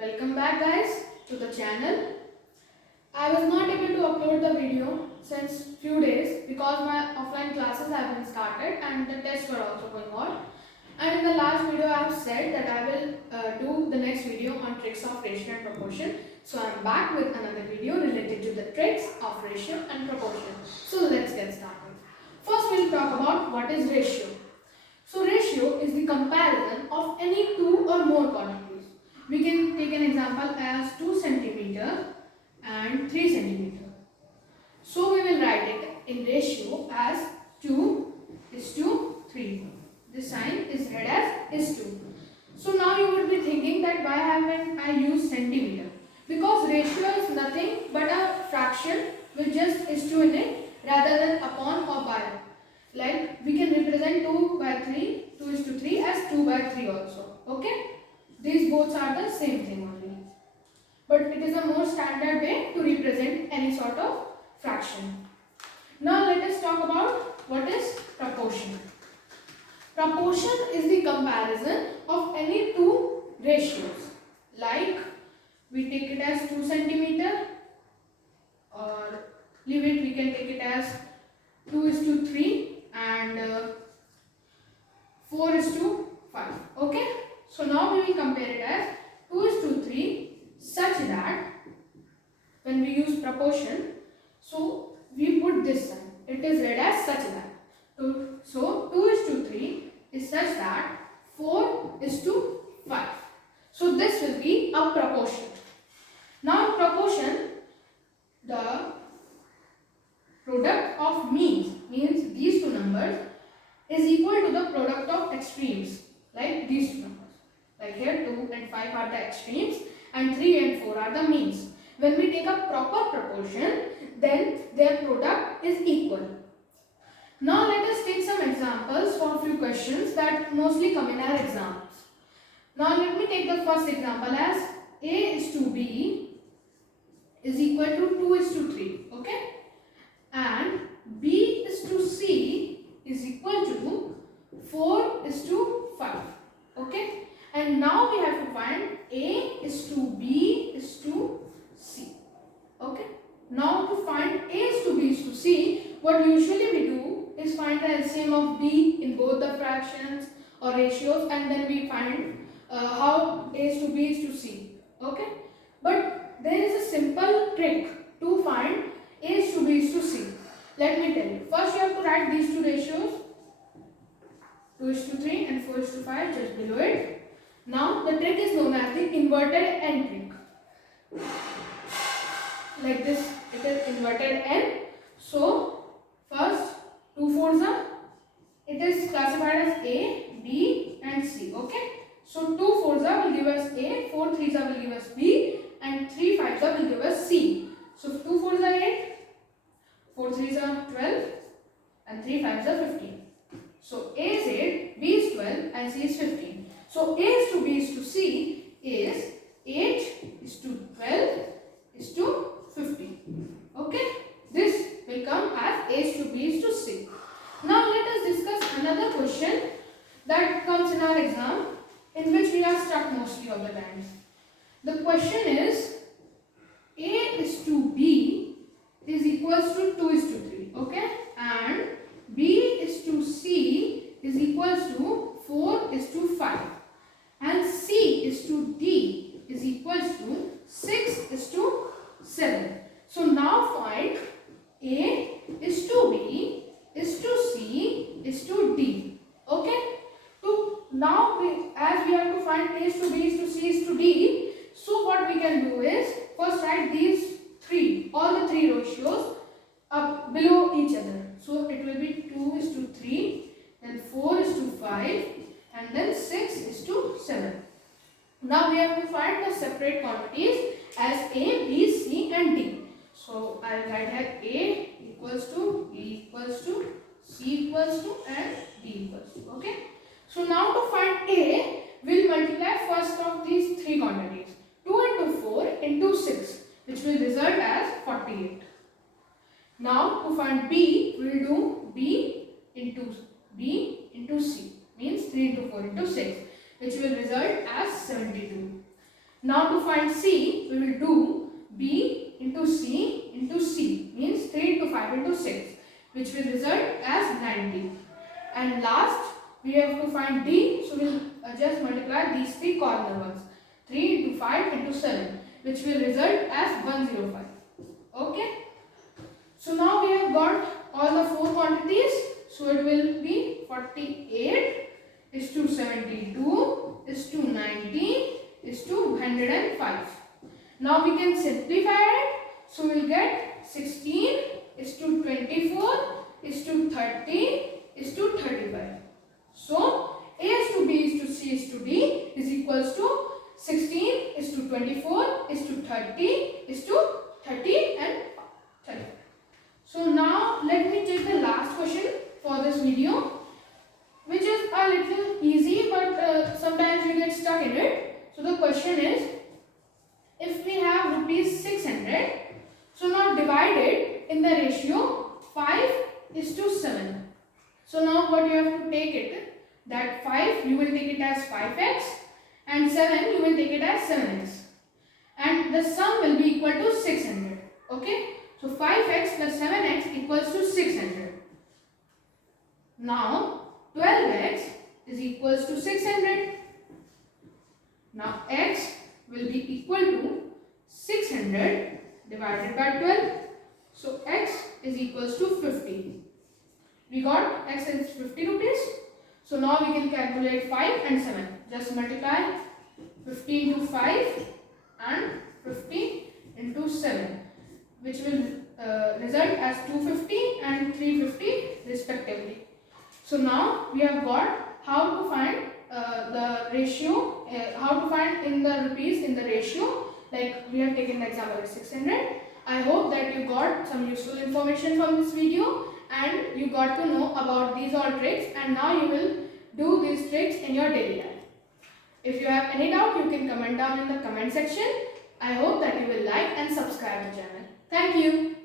Welcome back guys to the channel. I was not able to upload the video since few days because my offline classes have been started and the tests were also going on. And in the last video I have said that I will do the next video on tricks of ratio and proportion. So I am back with another video related to the tricks of ratio and proportion. So let's get started. First we will talk about what is ratio. So ratio is the comparison of any two or more quantities. We can take an example as 2 centimeter and 3 centimeter. So we will write it in ratio as 2:3. This sign is read as is2. So now you would be thinking that why haven't I used centimeter? Because ratio is nothing but a fraction with just is2 in it rather than upon or by. Like we can represent 2:3 as 2/3 also. Okay? These both are the same thing only. But it is a more standard way to represent any sort of fraction. Now let us talk about what is proportion. Proportion is the comparison of any two ratios. Like we take it as 2 centimeter or leave it, we can take it as 2:3 and 4:5. Okay? So now we will compare it as 2:3 such that when we use proportion, so we put this sign. It is read as such that. So 2:3 is such that 4:5. So this will be a proportion. Now in proportion, the product of means these two numbers is equal to the product of extremes, like these two numbers. Like here 2 and 5 are the extremes and 3 and 4 are the means. When we take a proper proportion, then their product is equal. Now let us take some examples for a few questions that mostly come in our exams. Now let me take the first example as A:B is equal to 2:3. Okay? And B:C is equal to 4:5. Okay? And now we have to find A:B:C. Okay? Now to find A:B:C, what usually we do is find the LCM of B in both the fractions or ratios, and then we find how A:B:C. Okay? But there is a simple trick to find A:B:C. Let me tell you. First you have to write these two ratios, 2:3 and 4:5 just below it. Now the trick is known as the inverted N trick. Like this, it is inverted N. So first 2 4s are, it is classified as A, B and C. Okay. So 2 4s are will give us A, 4 3s are will give us B and 3 5s are will give us C. So 2 4s are 8, 4 3s are 12 and 3 5s are 15. So A is 8, B is 12 and C is 15. So A:B:C is 8:12:15. Okay? This will come as A::B::C. Now let us discuss another question that comes in our exam, in which we are stuck mostly of the times. The question is A::B is equals to 2:3. Okay? And B::C is equals to 4:5. And C::D is equals to 6:7. So now find A::B::C::D. Okay? Now as we have to find A::B::C::D, so what we can do is first write these all the three ratios up below each other. So it will be 2:3, then 4:5. And then 6:7. Now we have to find the separate quantities as A, B, C and D. So I will write here A equals to, B equals to, C equals to and D equals to. Okay. So now to find A, we will multiply first of these three quantities. 2 into 4 into 6, which will result as 48. Now to find B, we will do B into C. Means 3 into 4 into 6, which will result as 72. Now to find C, we will do B into C into C, means 3 into 5 into 6, which will result as 90. And last, we have to find D, so we will just multiply these three corner ones. 3 into 5 into 7, which will result as 105. Okay. So now we have got all the four quantities. So it will be 48 is to 72 is to 90 is to 105. Now we can simplify it. So we will get 16 is to 24 is to 30 is to 35. So A is to B is to C is to D is equals to 16 is to 24 is to 30 is to 30 and 35. So now let me take the last question for this video, which is a little easy, but sometimes you get stuck in it. So the question is, if we have rupees 600, so now divide it in the ratio 5 is to 7. So now what you have to take it, that 5 you will take it as 5x and 7 you will take it as 7x, and the sum will be equal to 600. Okay, so 5x plus 7x equals to 600. Now 12x is equals to 600. Now x will be equal to 600 divided by 12. So x is equals to 50. We got x is 50 rupees. So now we can calculate 5 and 7. Just multiply 50 into 5 and 50 into 7, which will result as 250 and 350 respectively. So now we have got how to find the ratio, how to find in the rupees in the ratio, like we have taken the example of 600. I hope that you got some useful information from this video and you got to know about these all tricks, and now you will do these tricks in your daily life. If you have any doubt, you can comment down in the comment section. I hope that you will like and subscribe the channel. Thank you.